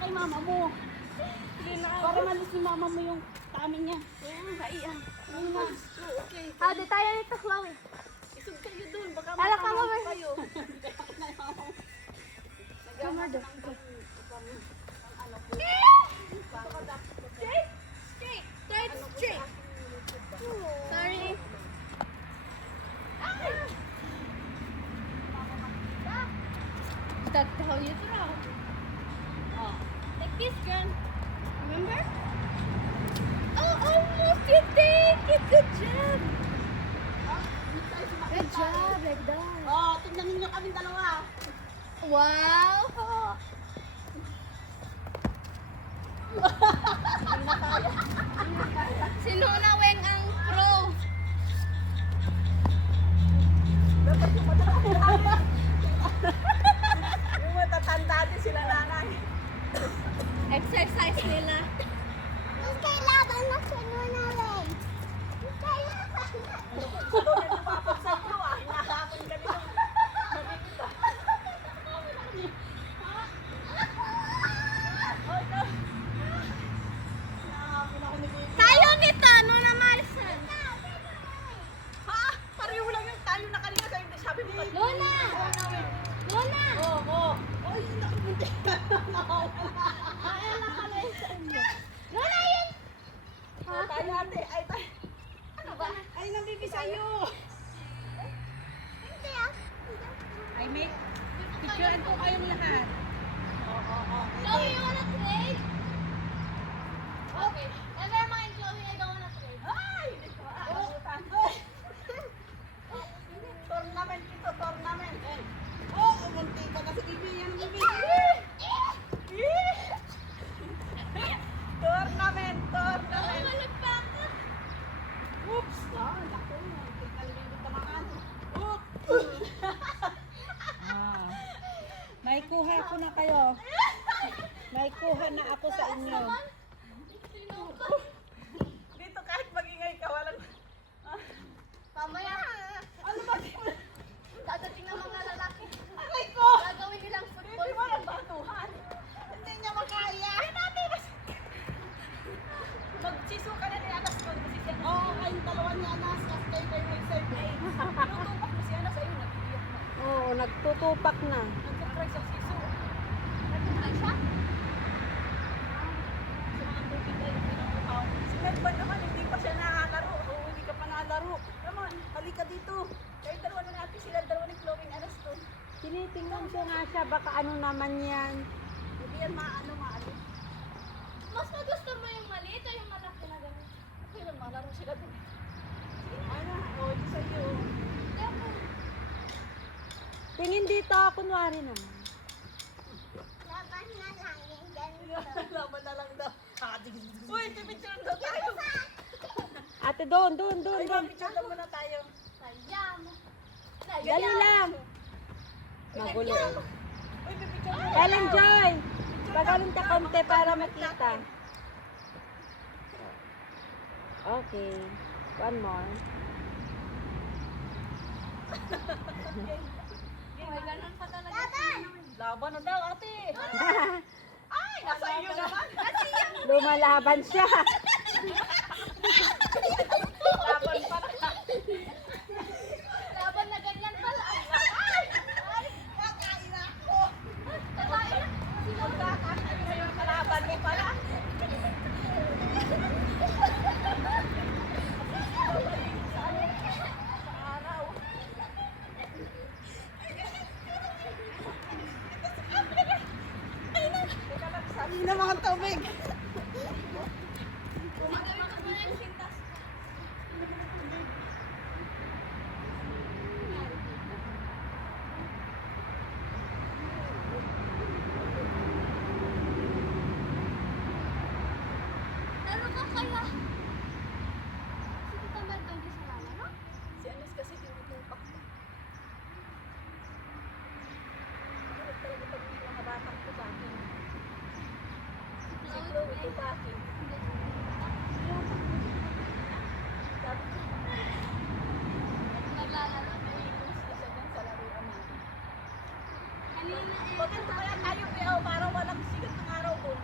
kay mama mo. Para malis ni mama mo yung tummy niya. Kaya. Okay. Ate, tayo nito, Chloe. Isog kayo dun. Baka Tala ka, matama mama. kayo. Come on, Straight. Straight. Straight. Straight. Sorry. That's how you throw. Oh. Like this, girl. Remember? Oh, almost you take it. Good job. Good job, like that. Oh, tingnan ninyo kami dalawa. Wow. Oh. Sino na weng ang pro? Yung matatanda din sila nanay. Exercise nila. Kailangan na sino na rin. Kailangan na. Doon yung napapagsan ko ah. Hinahamon kami ng mamimita. Hinahamon ako ni Baby. Tayo nito, ano na Marcel? Ha? Pareho lang yung tayo na kanina sa'yo. Sabi mo kasi. Luna! Luna! Oo. Ay, nakabunti. Ay, nakalayo. Luna, yun! Ha? Tayo ate. Ay, tayo. Ano ba? Ay, nabibi sa'yo. Hindi ah. Ay, make picturean ko kayong lahat. Oo. Chloe, you wanna trade? Okay. Never mind, Chloe, I don't wanna trade. Ay! Hindi ko aabutan. Tournament ito, tournament. Oh, munti pa kasi Bibi. Yan, Bibi. Tournament, tournament. Malog pa ako. Oops! Ah, naku. Kalimimit naman. Oops! May kuha ko na kayo. May kuha na ako sa inyo. Sino ka? Dito kahit magingay ka, walang... Mamaya. Ano ba? Dadating ng mga lalaki. Aray ko! Gagawin nilang football Hindi mo lang batuhan. Hindi niya makaya. Ay, natin! Magsiso ka na ni Anas ko. Oo, kayong dalawa ni Anas. Kasi kayo may serve aid. Tinutupak mo si Anas ayun. Nag-iyak na. Oo, nagtutupak na. Nagka-cry sa siso. Nagkakay siya? Sa mga tubig ay pinakaw. Si Nedban naman, hindi pa siya nakalaro. Oo, hindi ka pa nakalaro. Naman, halika dito. Kayo dalawa na natin sila. Dalawa ni Chloe and Anas to. Tinitingnan ko nga siya, baka ano naman yan. Hindi yan maano. Mas nagusto mo yung maliit o yung malaki na ganun? Okay lang, malaro sila doon. Ano? Oo, di sa'yo. Tingin dito, kunwari naman. Laban na lang yung ganito. Laban na lang daw. Uy, pipicture daw tayo. Ate, doon. Ay, picture daw muna tayo. Sayang. Dali lang. Magulo. Uy, pipicture daw. Ellen Joy! Pagaling ka konti para makita. Okay. One more. May ganun pa talaga. Laban na daw, ate. Ay, nasa iyo naman. Lumalaban siya. Laban pa na. Laban na ganyan pala. Makain ako. Kakain na. Sino ka? Kakain sa'yo ang kalaban mo pala. Sa araw. Hindi na mga tubig. Gagawin ko muna yung sintas. Laro ka kaya? Si Tita Mel ba hindi sumama, no? Si Anis kasi tinutupak mo. Tulad talaga pag may mga batang tupakin. Si Chloe tupakin. Sabi ko, Naglalaro. naiinis na siya dyan sa laruan natin. Kanina eh. Bakit kaya tayo Peo para walang sigat ng araw doon?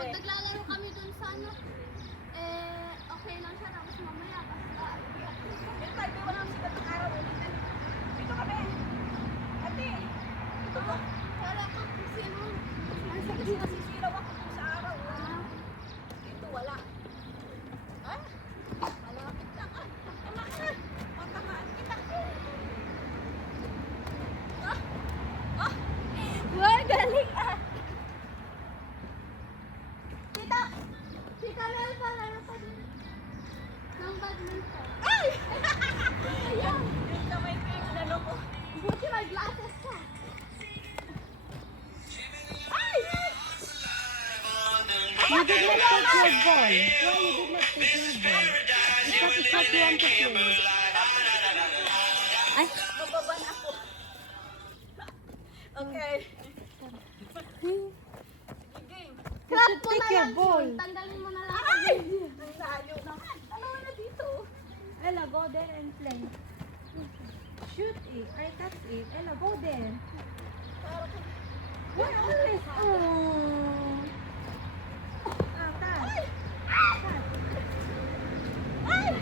Pwede. pag naglalaro kami dun sa ano, okay lang siya. Tapos mamaya, basta, Yung tayo, wala nang sikat ng araw. Dito kami. Ate, dito ko. wala kang sino. Kasi nasisilaw ako dun sa araw. Dito wala. Ah, malapit lang. Tamaan na. Tamaan kita. Wow, galing ah! Tita! Tita Mel, palaro pa din. Ng badminton. Ay! Ayan! Yung kamay ko yung ano ko. Buti may glasses ka. Ay! You did not take your ball. Why you did not take your ball? Because it's not you want to play. Ay, Mababa na ako. Okay. you Game. Crap should mo take na your yan. ball. Tanggalin mo na lang. Ay! Ang layo naman. Ano na dito? Ella, go there and play. Shoot it. I touch it. Ella, go there. Why always? Oh. Ah, touch. Touch. Ay!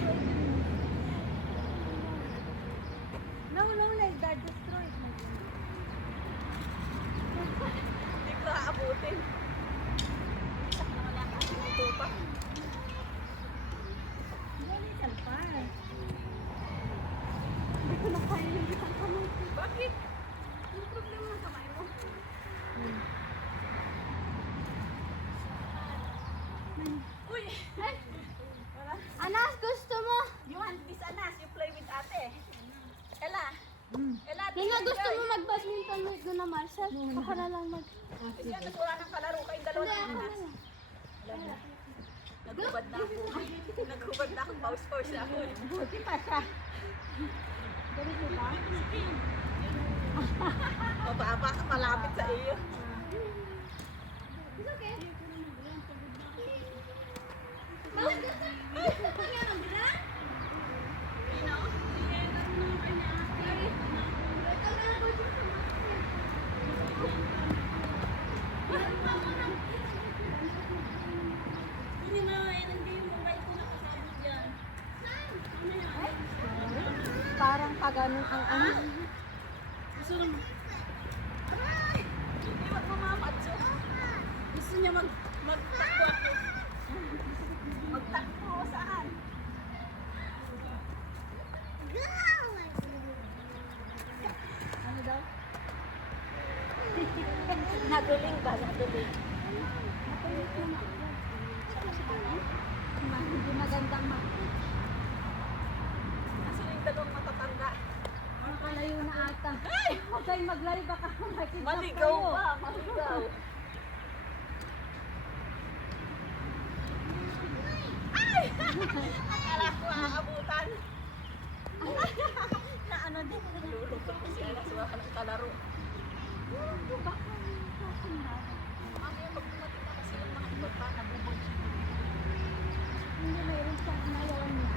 No, no, like that. Destroy it. Like that. Hindi ko aabutin. Isak naman yan kasi tutupa. Go little fast. Hindi ko na kaya yung isang kamay. Bakit? Ano problema ng kamay mo? Uy! Ay, Wala. Anas, gusto mo? You want this, Anas? You play with ate. Ella. Ella, Di nga gusto mo mag-badminton with Duna Marcel? Baka na lang mag... Kasi Anas, wala nang kalaro kayong dalawa Hindi, ng ako Anas. na lang. Naghubad na ako. Naghubad na ako. Pause na ako eh. Buti pa siya. Ganito ba? Mababa ka malapit sa iyo. It's okay. Bakit gusto pa niya ng bra? Parang pa ganun ang ano. Hindi magmamamatso. Gusto niya magtakbo ako. Magtakbo saan? Ano daw? Naduling ba? Naduling. Hindi magandang Kasi yung dalawang matatanda. makalayo na ata. Huwag kayong maglari baka makikita Maligaw pa. Maligaw. Ay! Akala ko aabutan. Na ano din. Lulupot ko si Alas. Wala ka ng kalaro. Mamaya pag dumating na kasi yung mga iba pa, nabubog siya. Hindi mayroon siyang inayawan niya.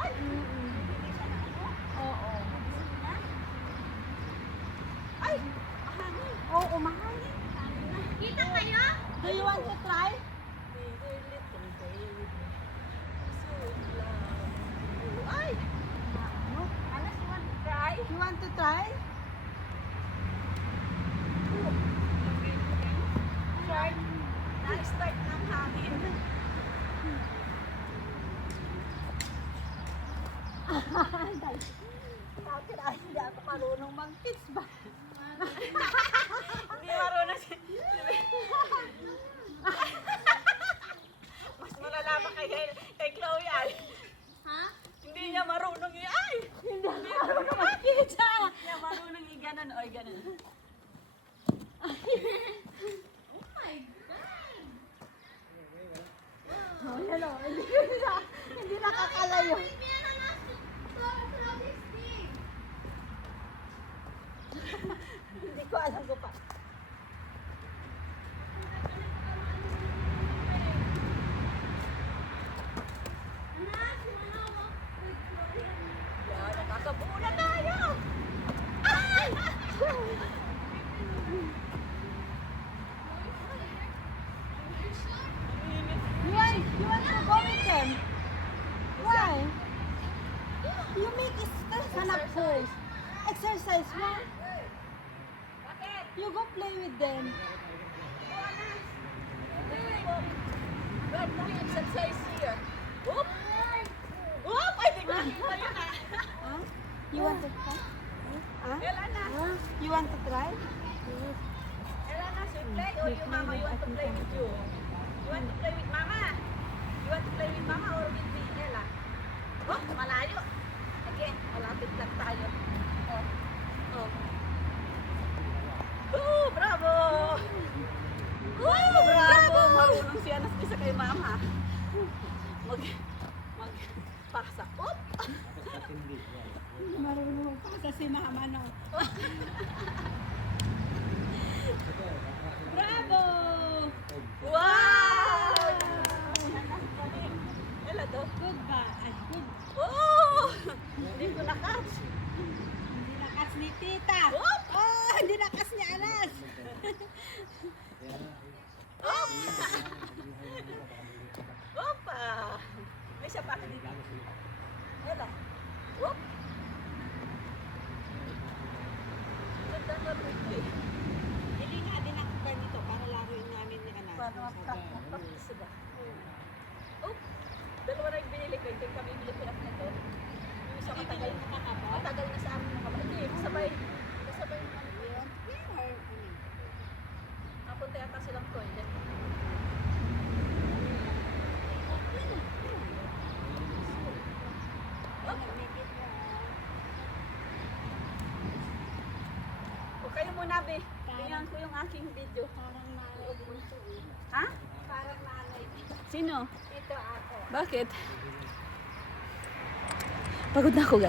Ay! Hindi siya na ano? Oo. Ay! Mahangin. Oo, mahangin. Kita kayo? Do you want to try? Ay! Ano? Alas, you want to try? You want to try? Start. Na-start ng hangin. Dati na hindi ako marunong mag-kiss ba? Hindi marunong si... Mas malala pa kay Chloe ay. Ha? Hindi niya marunong ay! Hindi ako marunong mag-kiss. Hindi niya marunong i-ganon. Oy, ganon. Oh my God! Oh, hello. Hindi nakakalayo. Meron na slow this thing. Hindi ko alam ko pa. Anak, you wanna walk with Chloe? Yan, nakakabuo na tayo! Ay! one. Bakit? You go play with them. We are doing exercise here. Whoop! Whoop! Ay, di ko nakita yun ah. Huh? You want to try? Huh? Elana, You want to try? Elana, so play or you mama, you want to play with you? You want to play with mama? You want to play with mama or with me, Ella? Oh, malayo. Again, malapit lang tayo. Oh. Oh. Oh, bravo! Oh, bravo! Marunong siya na isa kay mama. Magpasa. Oh! Marunong magpasa si mama, no? Bravo! Wow! Ella daw. Good ba? Ay, good. Oh! Hindi ko na-catch. Hindi nakas ni tita. Whoop! Oh, hindi nakas ni Anas. Oh! Opa! May isa pa dito. Ella. Whoop! Ganda na rin eh. Hindi nga din ako ganito para laruin namin ni Anas. Paano mag-practice ba? Oh! Dalawa na yung binili ko. Ito yung kami bili pinap nito. Yung isa matagal. Matagal na sa amin nakabalik. Hindi, kasabay. Kasabay yung ano ko yun. Napunta yata silang toilet. O kayo muna, be. Tingnan ko yung aking video. Parang nanay dito eh. Ha? Parang nanay dito. Sino? Ito ako. Bakit? Pagod na ako, guys.